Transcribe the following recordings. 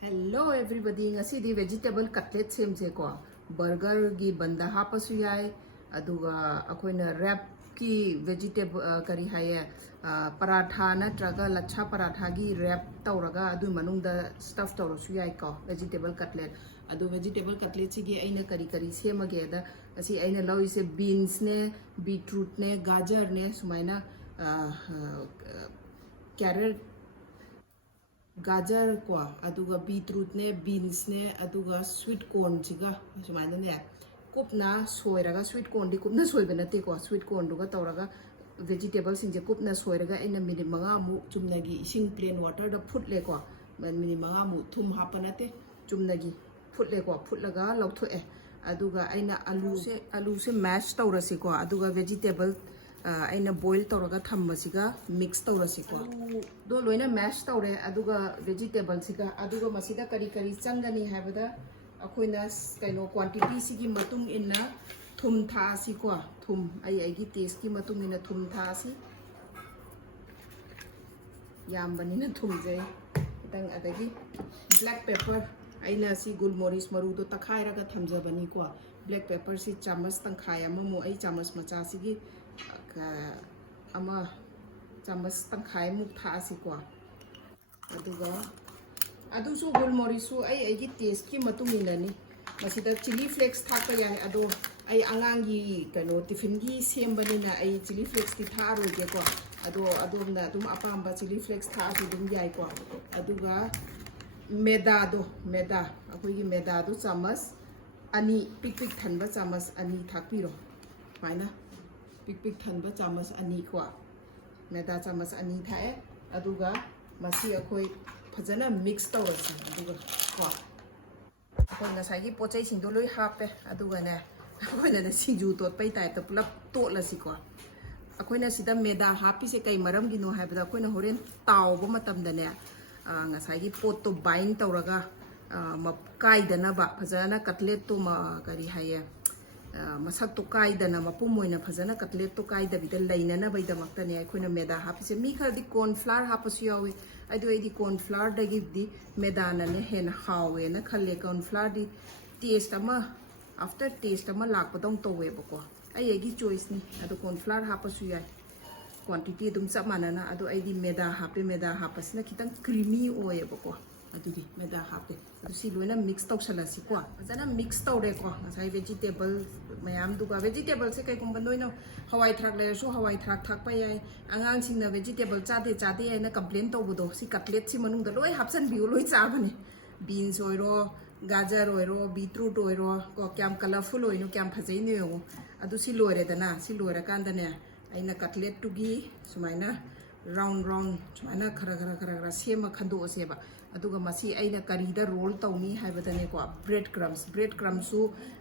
Hello everybody. Ngasi di vegetable cutlet semse ko. Burger gi banda hapasu yai. Aduga akoina wrap ki vegetable kari haye paratha na traga lacha paratha gi wrap tauraga adu manungda stuff taurasu yai ko vegetable cutlet. Adu vegetable cutlet sigi aina kari semage da asi aina lawise beans ne beetroot ne gajar ne sumaina carrot गाजर को अदुगा beetroot ने beans ने अदुगा sweet corn सिगा सुमाइना ने कुपना सोयरगा sweet corn दी कुपना सोयबे नते को sweet corn दुगा तौरगा vegetable सिंजे कुपना सोयरगा एना minute मंगा मु चुमनागी इसिंग plain water दा फुटले को मिनिट मंगा मु थुम हापा नते चुमनागी फुटले को फुटलगा लौथोए अदुगा एना आलू से मैश तौरसी को अदुगा वेजिटेबल अना बॉयल तौरगा थम्बसिगा मिक्स तौरसिको दो लोइना मैश तौरे अदुगा वेजिटेबल सिगा अदुगा मसिदा करी चंगनी हैबदा अखोइना कैनो क्वांटिटी सिगी मतुंग इन्ना थुम थासिको थुम आई टेस्ट की मतुंग इन्ना थुम थासि यामबनिना थुम जै तंग अदगी ब्लैक पेपर अना सी गुलमोरिस मरुदो तखाइरागा थमजबनिको ब्लैक पेपर से चामच तंखाय अममो आई चामच मचा सिगी अमा चामच तंखाय मुक थासिको अदुगा अदुसु गुलमोरिसु आई टेस्ट की मतुंग इननी मसिदा चिली फ्लेक्स थापा याय अदो आई अंगांगी कनो टिफिन की सेमबनिना आई चिली फ्लेक्स की थारोगेको अदो अदोमना तुम अपाम्बा चिली फ्लेक्स थासु दुम यायको अदुगा मेदा अखोइगी मेदादो चामच अनि पिक थनबा चामच अनि थापिरो फाइना पिक थनबा चामच अनि को मेदा चामच अनि थाए अदुगा मसी अखोइ फजना मिक्स तौरसी अदुगा को अखोइ नसागी पोचै सिंदो लोइ हापे अदुगा ने अखोइना सिंजु तोटपै टाइप त पुलप तोटलसी को अखोइना सिदा मेदा हापिसे कै मरम गिनो हाइबदा अखोइना होरेन तावबो मतमदने ngसागी पोटो बाइंड तौरगा काइदनबा फजना कटलेट तो करी हाये मसक तो काइदना मपुम मोइना फजना कटलेट तो काइदबिदा लैनना बैदमक्तने अखोइना मेदा हापिसे मी खरदी कॉर्नफ्लावर हापसु यावे अदि कॉर्नफ्लावर दगिदी मेदाना ने हेन हावे ना खले कॉर्नफ्लावर दी टेस्ट अमा आफ्टर टेस्ट अमा लापदम तोवेबको आइगी चॉइस नि अदो कॉर्नफ्लावर हापसु याय क्वांटिटी दुम सब मानना अदो आइदी मेदा हापसना खितंग क्रीमी ओएबको अदुदी मेदा हापे अदु सी लोइना मिक्स तौसलसी को फजना मिक्स तौरे को ngसाई वेजिटेबल मयाम दुगा वेजिटेबल से कैकुंबा नोइनो हवाई थ्राक लेसु हवाई थ्राक थाकपा याय आंगांग सिंगना वेजिटेबल चादे आइना कंप्लेन तौबदो सी कटलेट सी मनुंग लोइ हापसन बिउ लोइ चाबने बीन्स ओइरो गाजर ओइरो बीटरूट ओइरो को क्याम कलरफुल ओइनो क्याम फजैनो यो अदु सी लोइरेदना सी लोइरकांदने अना कटलेट टुगी सुमाइना राउंड सुमाइना खरा सेम खंदोसेबा अदुगा मसी अना करीदा रोल तौनी हाइबदने को ब्रेड क्रम्सु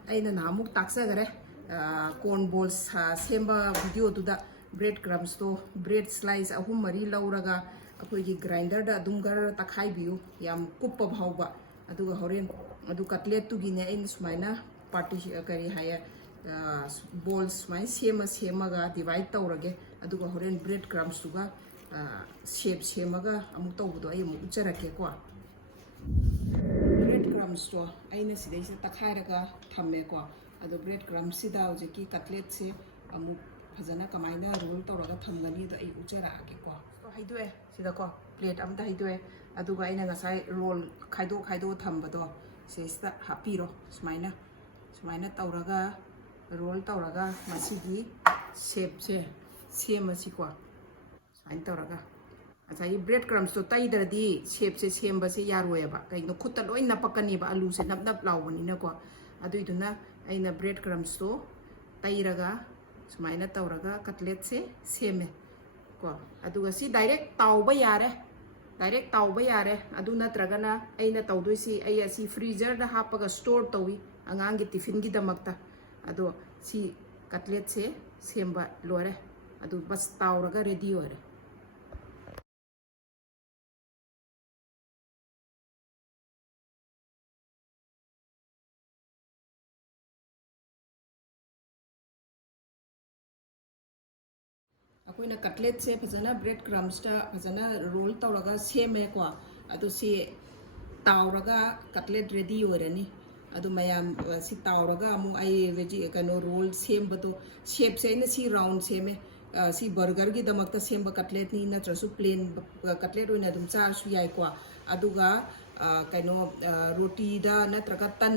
अना नामुक ताक्सगरे कॉर्न बॉल्स सेम्बा वीडियो दुदा ब्रेड क्रम्स तो ब्रेड स्लाइस अहुम मरी लौरगा अखोइगी ग्राइंडर दा दुम गर तखाइबियु याम कुप्पा भावबा अदुगा होरेन अदु कटलेट तुगिने अना सुमाइना पार्टी करी हाय बॉल्स माइ सेमगा divide तौरगे अदुगा होरेन bread crumbs Tuga shape सेमगा अमुक तौबदो आई अमुक उचरके को ब्रेड क्रम्स तो आइना सिदैसे तखाइरगा थम्मे को अदो ब्रेड क्रम्स सिदा होजेकी कटलेट से अमुक फजना कमाइना रोल तौरगा थम्गनी दो आई उचराके को तो हाइदोए सिदा को प्लेट अमदा हाइदोए अदुगा आइना ngसाई रोल खाइदो थम्बदो सेस्ता हापिरो सुमाइना तौरगा रोल तौरगा मसीगी शेप से सेमसिको साइन तौरगा अच्छा ये ब्रेड क्रम्स तो तैदरदी शेप से सेमबसे यारोयबा कइनो खुत्ता लोइ नपकनीबा आलू से नप लावबनिनको अदुइदुना अइना ब्रेड क्रम्स तो तैरगा सुमाइना तौरगा कटलेट से सेमे को अदुगा सी डायरेक्ट तावबा यारे अदु नत्रगना अइना तौदोइसी अइ असि फ्रीजर दा हापगा स्टोर तौई अंगांगी टिफिन की दमकता अदो सी कटलेट से सेम्बा लोरे अदो बस तावरगा रेडी होरे अखोइना कटलेट से फजना ब्रेड क्रम्स ता फजना रोल तौरगा सेमे को अदो सी ꯇꯥꯎꯔꯒ ꯀꯠꯂꯦꯠ ꯔꯦꯗꯤ ꯑꯣꯏꯔꯅꯤ ꯑꯗꯨ ꯃꯌꯥꯝ ꯁꯤ ꯇꯥꯎꯔꯒ ꯑꯃꯨꯛ ꯑꯩ ꯀꯩꯅꯣ ꯔꯣꯜ ꯁꯦꯝꯕꯗꯣ ꯁꯦꯞꯁꯦ ꯑꯩꯅ ꯁꯤ ꯔꯥꯎꯟ ꯁꯦꯝꯃꯦ ꯁꯤ ꯕꯔꯒꯔꯒꯤꯗꯃꯛꯇ ꯁꯦꯝꯕ ꯀꯠꯂꯦꯠꯅꯤ ꯅꯠꯇ꯭ꯔꯁꯨ ꯄ꯭ꯂꯦꯟ ꯀꯠꯂꯦꯠ ꯑꯣꯏꯅ ꯑꯗꯨꯝ ꯆꯥꯔꯁꯨ ꯌꯥꯏꯀꯣ ꯑꯗꯨꯒ ꯀꯩꯅꯣ ꯔꯣꯇꯤꯗ ꯅꯠꯇ꯭ꯔꯒ ꯇꯟ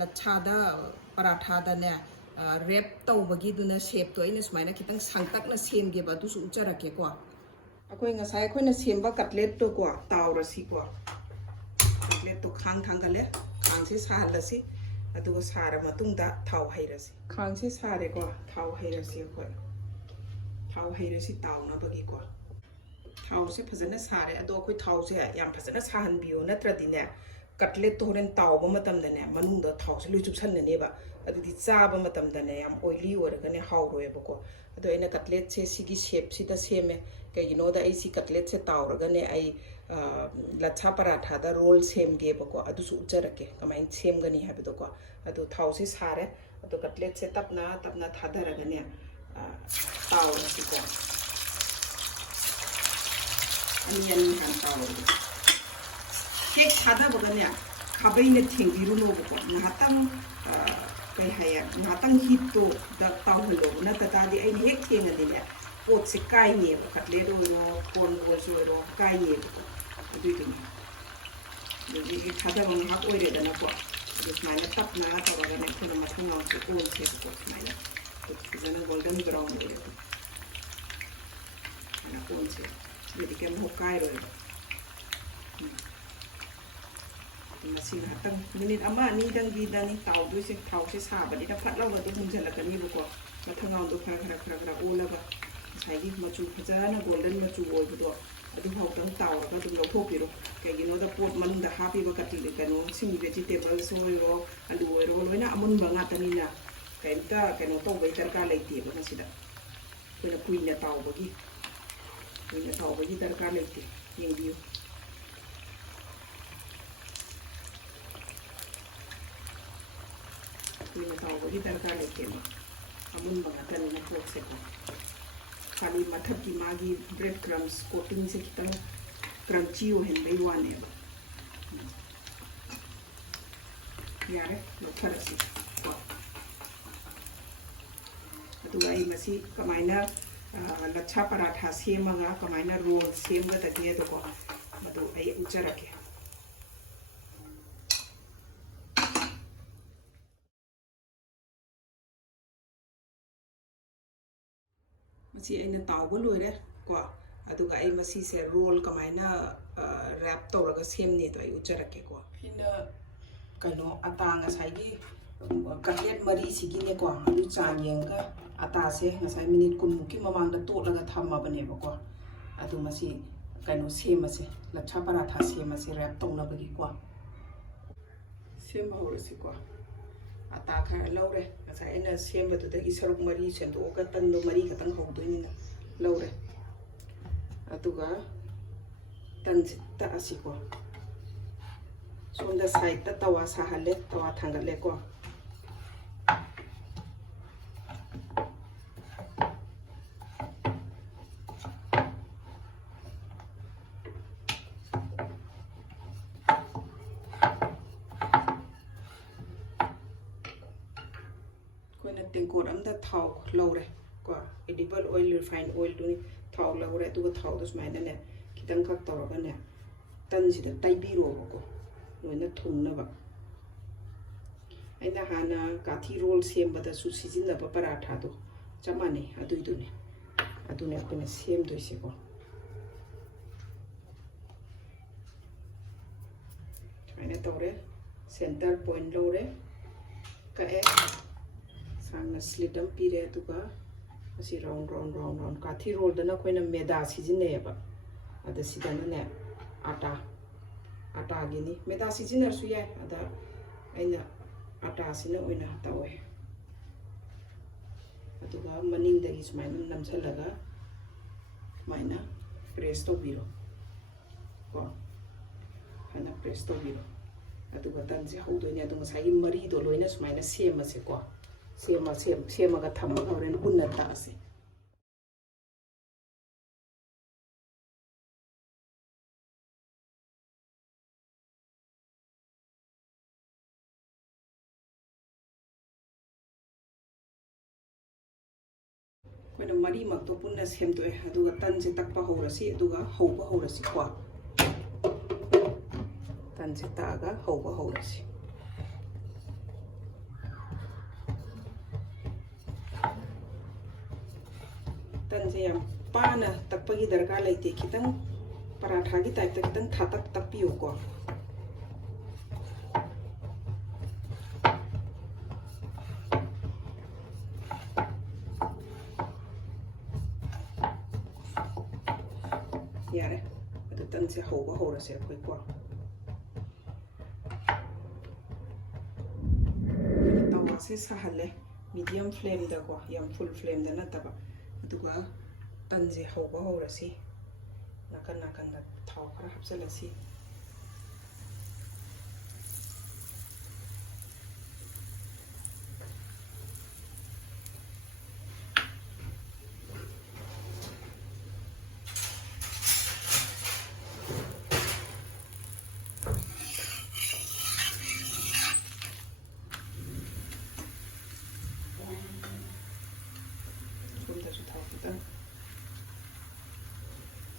ꯂꯠꯁꯥꯗ ꯄꯔꯥꯊꯥꯗꯅꯦ ꯔꯦꯞ ꯇꯧꯕꯒꯤꯗꯨꯅ ꯁꯦꯞꯇꯣ ꯑꯩꯅ ꯁꯨꯃꯥꯏꯅ ꯈꯤꯇꯪ ꯁꯥꯡꯇꯛꯅ ꯁꯦꯝꯒꯦꯕ ꯑꯗꯨꯁꯨ ꯎꯠꯆꯔꯛꯀꯦꯀꯣ ꯑꯩꯈꯣꯏ ꯉꯁꯥꯏ ꯑꯩꯈꯣꯏꯅ ꯁꯦꯝꯕ ꯀꯠꯂꯦꯠꯇꯣꯀꯣ ꯇꯥꯎꯔꯁꯤꯀꯣ ꯀꯠꯂꯦꯠꯇꯣ ꯈꯥꯡ ꯊꯥꯡꯒꯠꯂꯦ ꯈꯥꯡꯁꯦ ꯁꯥꯍꯜꯂꯁꯤ ꯑꯗꯨꯒ ꯁꯥꯔ ꯃꯇꯨꯡꯗ ꯊꯥꯎ ꯍꯩꯔꯁꯤ ꯈꯥꯡꯁꯦ ꯁꯥꯔꯦꯀꯣ ꯊꯥꯎ ꯍꯩꯔꯁꯤ ꯑꯩꯈꯣꯏ ꯊꯥꯎ ꯍꯩꯔꯁꯤ ꯇꯥꯎꯅꯕꯒꯤꯀꯣ ꯊꯥꯎꯁꯦ ꯐꯖꯅ ꯁꯥꯔꯦ ꯑꯗꯣ ꯑꯩꯈꯣꯏ ꯊꯥꯎꯁꯦ ꯌꯥꯝ ꯐꯖꯅ ꯁꯥꯍꯟꯕꯤꯌꯣ ꯅꯠꯇ꯭ꯔꯗꯤꯅꯦ ꯀꯠꯂꯦꯠꯇꯣ ꯍꯣꯔꯦꯟ ꯇꯥꯎꯕ ꯃꯇꯝꯗꯅꯦ ꯃꯅꯨꯡꯗ ꯊꯥꯎꯁꯦ ꯂꯣꯏ ꯆꯨꯞꯁꯟꯅꯅꯦꯕ ꯑꯗꯨꯗꯤ ꯆꯥꯕ ꯃꯇꯝꯗꯅꯦ ꯌꯥꯝ ꯑꯣꯏꯂꯤ ꯑꯣꯏꯔꯒꯅꯦ ꯍꯥꯎꯔꯣꯏꯕꯀꯣ ꯑꯗꯣ ꯑꯩꯅ ꯀꯠꯂꯦꯠꯁꯦ ꯁꯤꯒꯤ ꯁꯦꯞꯁꯤꯗ ꯁꯦꯝꯃꯦ ꯀꯩꯒꯤꯅꯣꯗ ꯑꯩ ꯁꯤ ꯀꯠꯂꯦꯠꯁꯦ ꯇꯥꯎꯔꯒꯅꯦ ꯑꯩ ꯂꯠꯁꯥ ꯄꯔꯥꯊꯥꯗ ꯔꯣꯜ ꯁꯦꯝꯒꯦꯕꯀꯣ ꯑꯗꯨꯁꯨ ꯎꯠꯆꯔꯛꯀꯦ ꯀꯃꯥꯏꯅ ꯁꯦꯝꯒꯅꯤ ꯍꯥꯏꯕꯗꯣꯀꯣ ꯑꯗꯣ ꯊꯥꯎꯁꯦ ꯁꯥꯔꯦ ꯑꯗꯣ ꯀꯠꯂꯦꯠꯁꯦ ꯇꯞꯅ ꯇꯞꯅ ꯊꯥꯗꯔꯒꯅꯦ ꯇꯥꯎꯔꯁꯤꯀꯣ ꯑꯅꯤ ꯍꯥꯟꯅ ꯇꯥꯎꯔꯒꯦ ꯍꯦꯛ ꯊꯥꯗꯕꯒꯅꯦ ꯈꯥꯕꯩꯅ ꯊꯦꯡꯕꯤꯔꯨꯅꯣꯕꯀꯣ ꯉꯥꯏꯍꯥꯛꯇꯪ ꯀꯩ ꯍꯥꯏꯌꯦ ꯉꯥꯏꯍꯥꯛꯇꯪ ꯍꯤꯠꯇꯣ ꯇꯥꯎꯍꯜꯂꯣꯕ ꯅꯠꯇ ꯇꯥꯔꯗꯤ ꯑꯩꯅ ꯍꯦꯛ ꯊꯦꯡꯉꯗꯤꯅꯦ ꯄꯣꯠꯁꯦ ꯀꯥꯏꯅꯦꯕ ꯀꯠꯂꯦꯠ ꯑꯣꯏꯔꯣ ꯀꯣꯔꯟ ꯕꯣꯜꯁ ꯑꯣꯏꯔꯣ ꯀꯥꯏꯅꯦꯕꯀꯣ ꯑꯗꯨꯏꯗꯨꯅꯤ ꯑꯗꯨꯗꯒꯤ ꯊꯥꯗꯕ ꯉꯥꯏꯍꯥꯛ ꯑꯣꯏꯔꯦꯗꯅꯀꯣ ꯑꯗꯨ ꯁꯨꯃꯥꯏꯅ ꯇꯞꯅ ꯇꯧꯔꯒꯅꯦ ꯑꯩꯈꯣꯏꯅ ꯃꯊꯪ ꯃꯊꯪ ꯑꯣꯜꯁꯦꯕꯀꯣ ꯁꯨꯃꯥꯏꯅ ꯐꯖꯅ ꯒꯣꯜꯗꯟ ꯕ꯭ꯔꯥꯎꯟ ꯑꯣꯏꯔꯦꯕ ꯁꯨꯃꯥꯏꯅ ꯑꯣꯜꯁꯦ ꯑꯗꯨꯗꯤ ꯀꯩꯝꯐꯥꯎ ꯀꯥꯏꯔꯣꯏꯕ ꯃꯁꯤ ꯉꯥꯏꯍꯥꯛꯇꯪ ꯃꯤꯅꯤꯠ ꯑꯃ ꯑꯅꯤꯗꯪꯒꯤꯗꯅꯤ ꯇꯥꯎꯗꯣꯏꯁꯦ ꯊꯥꯎꯁꯦ ꯁꯥꯕꯅꯤꯅ ꯐꯠ ꯂꯥꯎꯅ ꯑꯗꯨꯝ ꯃꯨꯟꯖꯜꯂꯛꯀꯅꯤꯕꯀꯣ ꯃꯊꯪ ꯔꯥꯎꯟꯗꯣ ꯈꯔ ꯑꯣꯜꯂꯒ ꯉꯁꯥꯏꯒꯤ ꯃꯆꯨ ꯐꯖꯅ ꯒꯣꯜꯗꯟ ꯃꯆꯨ ꯑꯣꯏꯕꯗꯣ ꯑꯗꯨꯐꯥꯎꯗꯪ ꯇꯥꯎꯔꯒ ꯑꯗꯨꯝ ꯂꯧꯊꯣꯛꯄꯤꯔꯣ ꯀꯩꯒꯤꯅꯣꯗ ꯄꯣꯠ ꯃꯅꯨꯡꯗ ꯍꯥꯞꯄꯤꯕ ꯀꯩꯅꯣꯁꯤꯡ ꯚꯦꯖꯤꯇꯦꯕꯜꯁ ꯑꯣꯏꯔꯣ ꯑꯂꯨ ꯑꯣꯏꯔꯣ ꯂꯣꯏꯅ ꯑꯃꯨꯟꯕ ꯉꯥꯛꯇꯅꯤꯅ ꯀꯩꯝꯇ ꯀꯩꯅꯣ ꯇꯧꯕꯒꯤꯗꯔꯀꯥꯔ ꯂꯩꯇꯦꯕ ꯃꯁꯤꯗ ꯑꯩꯈꯣꯏꯅ ꯀꯨꯏꯅ ꯇꯥꯎꯕꯒꯤ ꯗꯔꯀꯥꯔ ꯂꯩꯇꯦ ꯌꯦꯡꯕꯤꯌꯨ ꯀꯨꯏꯅ ꯇꯥꯎꯕꯒꯤ ꯗꯔꯀꯥꯔ ꯂꯩꯇꯦꯕ ꯑꯃꯨꯟꯕ ꯉꯥꯛꯇꯅꯤꯅ ꯄꯣꯠꯁꯦꯀꯣ ꯈꯥꯂꯤ ꯃꯊꯛꯀꯤ ꯃꯥꯒꯤ ꯕ꯭ꯔꯦꯗ ꯀ꯭ꯔꯝꯁ ꯀꯣꯇꯤꯡꯁꯦ ꯈꯤꯇꯪ ꯀ꯭ꯔꯟꯆꯤ ꯑꯣꯏꯍꯟꯕꯩ ꯋꯥꯅꯦꯕ ꯌꯥꯔꯦ ꯂꯧꯊꯔꯁꯤ ꯀꯣ ꯑꯗꯨꯒ ꯑꯩ ꯃꯁꯤ ꯀꯃꯥꯏꯅ ꯂꯠꯁꯥ ꯄꯔꯥꯊꯥ ꯁꯦꯝꯃꯒ ꯀꯃꯥꯏꯅ ꯔꯣꯜ ꯁꯦꯝꯒꯗꯒꯦꯗꯀꯣ ꯃꯗꯨ ꯑꯩ ꯎꯠꯆꯔꯛꯀꯦ ꯃꯁꯤ ꯑꯩꯅ ꯇꯥꯎꯕ ꯂꯣꯏꯔꯦ ꯀꯣ ꯑꯗꯨꯒ ꯑꯩ ꯃꯁꯤꯁꯦ ꯔꯣꯜ ꯀꯃꯥꯏꯅ ꯔꯦꯞ ꯇꯧꯔꯒ ꯁꯦꯝꯅꯤꯗꯣ ꯑꯩ ꯎꯠꯆꯔꯛꯀꯦꯀꯣ ꯑꯩꯅ ꯀꯩꯅꯣ ꯑꯇꯥ ꯉꯁꯥꯏꯒꯤ ꯀꯠꯂꯦꯠ ꯃꯔꯤꯁꯤꯒꯤꯅꯦꯀꯣ ꯑꯗꯨ ꯆꯥꯡ ꯌꯦꯡꯉꯒ ꯑꯇꯥꯁꯦ ꯉꯁꯥꯏ ꯃꯤꯅꯤꯠ 10ꯃꯨꯛꯀꯤ ꯃꯃꯥꯡꯗ ꯇꯣꯠꯂꯒ ꯊꯝꯃꯕꯅꯦꯕꯀꯣ ꯑꯗꯨ ꯃꯁꯤ ꯀꯩꯅꯣ ꯁꯦꯝꯃꯁꯦ ꯂꯠꯁꯥ ꯄꯔꯥꯊꯥ ꯁꯦꯝꯃꯁꯦ ꯔꯦꯞ ꯇꯧꯅꯕꯒꯤꯀꯣ ꯁꯦꯝꯕ ꯍꯧꯔꯁꯤꯀꯣ ꯑꯇꯥ ꯈꯔ ꯂꯧꯔꯦ ꯉꯁꯥꯏ ꯑꯩꯅ ꯁꯦꯝꯕꯗꯨꯗꯒꯤ ꯁꯔꯨꯛ ꯃꯔꯤ ꯁꯦꯡꯗꯣꯛꯑꯒ ꯇꯟꯗꯣ ꯃꯔꯤ ꯈꯛꯇꯪ ꯍꯧꯗꯣꯏꯅꯤꯅ ꯂꯧꯔꯦ ꯑꯗꯨꯒ ꯇꯟꯁꯤ ꯇꯛꯑꯁꯤꯀꯣ ꯁꯣꯝꯗ ꯁꯥꯏꯗꯇ ꯇꯋꯥ ꯁꯥꯍꯜꯂꯦ ꯇꯋꯥ ꯊꯥꯡꯒꯠꯂꯦꯀꯣ ꯑꯩꯈꯣꯏꯅ ꯇꯦꯡꯀꯣꯠ ꯑꯃꯗ ꯊꯥꯎ ꯂꯧꯔꯦ ꯀꯣ ꯑꯦꯗꯤꯕꯜ ꯑꯣꯏꯜ ꯔꯤꯐꯥꯏꯟ ꯑꯣꯏꯜꯗꯨꯅꯤ ꯊꯥꯎ ꯂꯧꯔꯦ ꯑꯗꯨꯒ ꯊꯥꯎꯗꯣ ꯁꯨꯃꯥꯏꯅꯅꯦ ꯈꯤꯇꯪꯈꯛ ꯇꯧꯔꯒꯅꯦ ꯇꯟꯁꯤꯗ ꯇꯩꯕꯤꯔꯣꯕꯀꯣ ꯂꯣꯏꯅ ꯊꯨꯡꯅꯕ ꯑꯩꯅ ꯍꯥꯟꯅ ꯀꯥꯊꯤ ꯔꯣꯜ ꯁꯦꯝꯕꯗꯁꯨ ꯁꯤꯖꯤꯟꯅꯕ ꯄꯔꯥꯊꯥꯗꯣ ꯆꯞ ꯃꯥꯟꯅꯩ ꯑꯗꯨꯏꯗꯨꯅꯦ ꯑꯗꯨꯅꯦ ꯑꯩꯈꯣꯏꯅ ꯁꯦꯝꯗꯣꯏꯁꯦꯀꯣ ꯁꯨꯃꯥꯏꯅ ꯇꯧꯔꯦ ꯁꯦꯟꯇꯔ ꯄꯣꯏꯟ ꯂꯧꯔꯦ ꯀꯛꯑꯦ ꯁꯥꯡꯅ ꯁ꯭ꯂꯤꯠ ꯑꯃ ꯄꯤꯔꯦ ꯑꯗꯨꯒ ꯃꯁꯤ ꯔꯥꯎꯟ ꯀꯥꯊꯤ ꯔꯣꯜꯗꯅ ꯑꯩꯈꯣꯏꯅ ꯃꯦꯗꯥ ꯁꯤꯖꯤꯟꯅꯩꯌꯦꯕ ꯑꯗ ꯁꯤꯗꯅꯅꯦ ꯑꯇꯥꯒꯤꯅꯤ ꯃꯦꯗꯥ ꯁꯤꯖꯤꯟꯅꯔꯁꯨ ꯌꯥꯏ ꯑꯗ ꯑꯩꯅ ꯑꯇꯥꯁꯤꯅ ꯑꯣꯏꯅ ꯇꯧꯋꯦ ꯑꯗꯨꯒ ꯃꯅꯤꯡꯗꯒꯤ ꯁꯨꯃꯥꯏꯅ ꯅꯝꯁꯜꯂꯒ ꯁꯨꯃꯥꯏꯅ ꯄ꯭ꯔꯦꯁ ꯇꯧꯕꯤꯔꯣ ꯀꯣ ꯍꯥꯏꯅ ꯄ꯭ꯔꯦꯁ ꯇꯧꯕꯤꯔꯣ ꯑꯗꯨꯒ ꯇꯟꯁꯦ ꯍꯧꯗꯣꯏꯅꯦ ꯑꯗꯣ ꯉꯁꯥꯏꯒꯤ ꯃꯔꯤꯗꯣ ꯂꯣꯏꯅ ꯁꯨꯃꯥꯏꯅ ꯁꯦꯝꯃꯁꯦꯀꯣ ꯁꯦꯝꯃꯒ ꯊꯝꯃꯒ ꯍꯣꯔꯦꯟ ꯎꯟꯅ ꯇꯛꯑꯁꯦ ꯑꯩꯈꯣꯏꯅ ꯃꯔꯤꯃꯛꯇꯣ ꯄꯨꯟꯅ ꯁꯦꯝꯗꯣꯛꯑꯦ ꯑꯗꯨꯒ ꯇꯟꯁꯦ ꯇꯛꯄ ꯍꯧꯔꯁꯤ ꯑꯗꯨꯒ ꯍꯧꯕ ꯍꯧꯔꯁꯤꯀꯣ ꯇꯟꯁꯦ ꯇꯛꯑꯒ ꯍꯧꯕ ꯍꯧꯔꯁꯤ ꯇꯟꯁꯦ ꯌꯥꯝ ꯄꯥꯅ ꯇꯛꯄꯒꯤ ꯗꯔꯀꯥꯔ ꯂꯩꯇꯦ ꯈꯤꯇꯪ ꯄꯔꯥꯊꯥꯒꯤ ꯇꯥꯏꯞꯇ ꯈꯤꯇꯪ ꯊꯥꯇꯛ ꯇꯛꯄꯤꯌꯨꯀꯣ ꯌꯥꯔꯦ ꯑꯗꯨ ꯇꯟꯁꯦ ꯍꯧꯕ ꯍꯧꯔꯁꯦ ꯑꯩꯈꯣꯏꯀꯣ ꯇꯋꯥꯁꯦ ꯁꯥꯍꯜꯂꯦ ꯃꯤꯗꯤꯌꯝ ꯐ꯭ꯂꯦꯝꯗꯀꯣ ꯌꯥꯝ ꯐꯨꯜ ꯐ꯭ꯂꯦꯝꯗ ꯅꯠꯇꯕ ꯑꯗꯨꯒ ꯇꯟꯁꯦ ꯍꯧꯕ ꯍꯧꯔꯁꯤ ꯅꯥꯀꯟ ꯅꯥꯀꯟꯗ ꯊꯥꯎ ꯈꯔ ꯍꯥꯞꯆꯤꯜꯂꯁꯤ ꯁꯣꯝꯗꯁꯨ ꯊꯥꯎ ꯈꯤꯇꯪ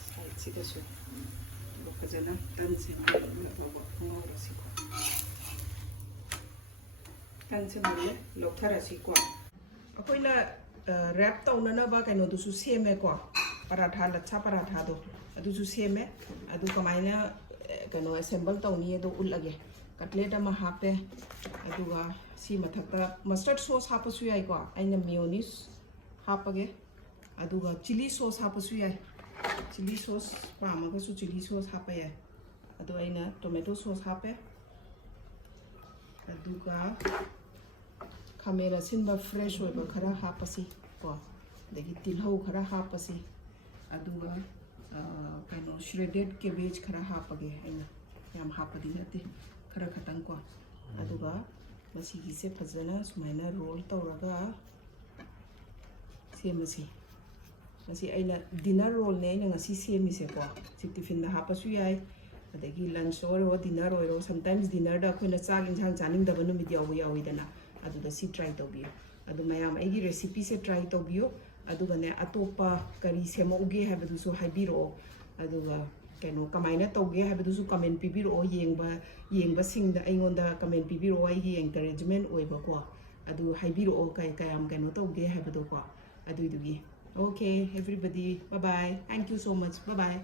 ꯁꯥꯏꯗꯁꯤꯗꯁꯨ ꯑꯗꯨꯒ ꯐꯖꯅ ꯇꯟꯁꯦ ꯐꯥꯎꯕ ꯉꯧꯔꯁꯤꯀꯣ ꯇꯟꯁꯦ ꯃꯨꯜꯂꯦ ꯂꯧꯊꯔꯁꯤꯀꯣ ꯑꯩꯈꯣꯏꯅ ꯔꯦꯞ ꯇꯧꯅꯅꯕ ꯀꯩꯅꯣꯗꯨꯁꯨ ꯁꯦꯝꯃꯦꯀꯣ ꯄꯔꯥꯊꯥ ꯂꯠꯁꯥ ꯄꯔꯥꯊꯥꯗꯣ ꯑꯗꯨꯁꯨ ꯁꯦꯝꯃꯦ ꯑꯗꯨ ꯀꯃꯥꯏꯅ ꯀꯩꯅꯣ ꯑꯦꯁꯦꯝꯕꯜ ꯇꯧꯅꯤ ꯑꯗꯣ ꯎꯠꯂꯒꯦ ꯀꯠꯂꯦꯠ ꯑꯃ ꯍꯥꯞꯄꯦ ꯑꯗꯨꯒ ꯁꯤ ꯃꯊꯛꯇ ꯃꯁꯇꯔꯗ ꯁꯣꯁ ꯍꯥꯞꯄꯁꯨ ꯌꯥꯏꯀꯣ ꯑꯩꯅ ꯃꯤꯌꯣꯅꯤꯁ ꯍꯥꯞꯄꯒꯦ ꯑꯗꯨꯒ ꯆꯤꯂꯤ ꯁꯣꯁ ꯍꯥꯞꯄꯁꯨ ꯌꯥꯏ ꯆꯤꯂꯤ ꯁꯣꯁ ꯄꯥꯝꯃꯒꯁꯨ ꯆꯤꯂꯤ ꯁꯣꯁ ꯍꯥꯞꯄ ꯌꯥꯏ ꯑꯗꯣ ꯑꯩꯅ ꯇꯣꯃꯦꯇꯣ ꯁꯣꯁ ꯍꯥꯞꯄꯦ ꯑꯗꯨꯒ ꯈꯥꯃꯦꯟ ꯑꯁꯤꯟꯕ ꯐ꯭ꯔꯦꯁ ꯑꯣꯏꯕ ꯈꯔ ꯍꯥꯞꯄꯁꯤ ꯀꯣ ꯑꯗꯒꯤ ꯇꯤꯜꯍꯧ ꯈꯔ ꯍꯥꯞꯄꯁꯤ ꯑꯗꯨꯒ ꯀꯩꯅꯣ ꯁ꯭ꯔꯦꯗꯦꯠ ꯀꯦꯕꯦꯖ ꯈꯔ ꯍꯥꯞꯄꯒꯦ ꯑꯩꯅ ꯌꯥꯝ ꯍꯥꯞꯄꯗꯤ ꯅꯠꯇꯦ ꯈꯔ ꯈꯇꯪ ꯀꯣ ꯑꯗꯨꯒ ꯃꯁꯤꯒꯤꯁꯦ ꯐꯖꯅ ꯁꯨꯃꯥꯏꯅ ꯔꯣꯜ ꯇꯧꯔꯒ ꯁꯦꯝꯃꯁꯤ ꯃꯁꯤ ꯑꯩꯅ ꯗꯤꯅꯔ ꯔꯣꯜꯅꯦ ꯑꯩꯅ ꯉꯁꯤ ꯁꯦꯝꯃꯤꯁꯦꯀꯣ ꯁꯤ ꯇꯤꯐꯤꯟꯗ ꯍꯥꯞꯄꯁꯨ ꯌꯥꯏ ꯑꯗꯒꯤ ꯂꯟꯆ ꯑꯣꯏꯔꯣ ꯗꯤꯅꯔ ꯑꯣꯏꯔꯣ ꯁꯝꯇꯥꯏꯝꯁ ꯗꯤꯅꯔꯗ ꯑꯩꯈꯣꯏꯅ ꯆꯥꯛ ꯏꯟꯁꯥꯡ ꯆꯥꯅꯤꯡꯗꯕ ꯅꯨꯃꯤꯠ ꯌꯥꯎꯕ ꯌꯥꯎꯋꯤꯗꯅ ꯑꯗꯨꯗ ꯁꯤ ꯇ꯭ꯔꯥꯏ ꯇꯧꯕꯤꯌꯨ ꯑꯗꯨ ꯃꯌꯥꯝ ꯑꯩꯒꯤ ꯔꯦꯁꯤꯄꯤꯁꯦ ꯇ꯭ꯔꯥꯏ ꯇꯧꯕꯤꯌꯨ ꯑꯗꯨꯒꯅꯦ ꯑꯇꯣꯞꯄ ꯀꯔꯤ ꯁꯦꯝꯃꯛꯎꯒꯦ ꯍꯥꯏꯕꯗꯨꯁꯨ ꯍꯥꯏꯕꯤꯔꯛꯑꯣ ꯑꯗꯨꯒ ꯀꯩꯅꯣ ꯀꯃꯥꯏꯅ ꯇꯧꯒꯦ ꯍꯥꯏꯕꯗꯨꯁꯨ ꯀꯃꯦꯟ ꯄꯤꯕꯤꯔꯛꯑꯣ ꯌꯦꯡꯕꯁꯤꯡꯗ ꯑꯩꯉꯣꯟꯗ ꯀꯃꯦꯟ ꯄꯤꯕꯤꯔꯛꯑꯣ ꯑꯩꯒꯤ ꯑꯦꯟꯀꯔꯦꯖꯃꯦꯟ ꯑꯣꯏꯕꯀꯣ ꯑꯗꯨ ꯍꯥꯏꯕꯤꯔꯛꯑꯣ ꯀꯌꯥꯝ ꯀꯩꯅꯣ ꯇꯧꯒꯦ ꯍꯥꯏꯕꯗꯣꯀꯣ ꯑꯗꯨꯏꯗꯨꯒꯤ Okay, everybody, bye-bye. Thank you so much. Bye-bye.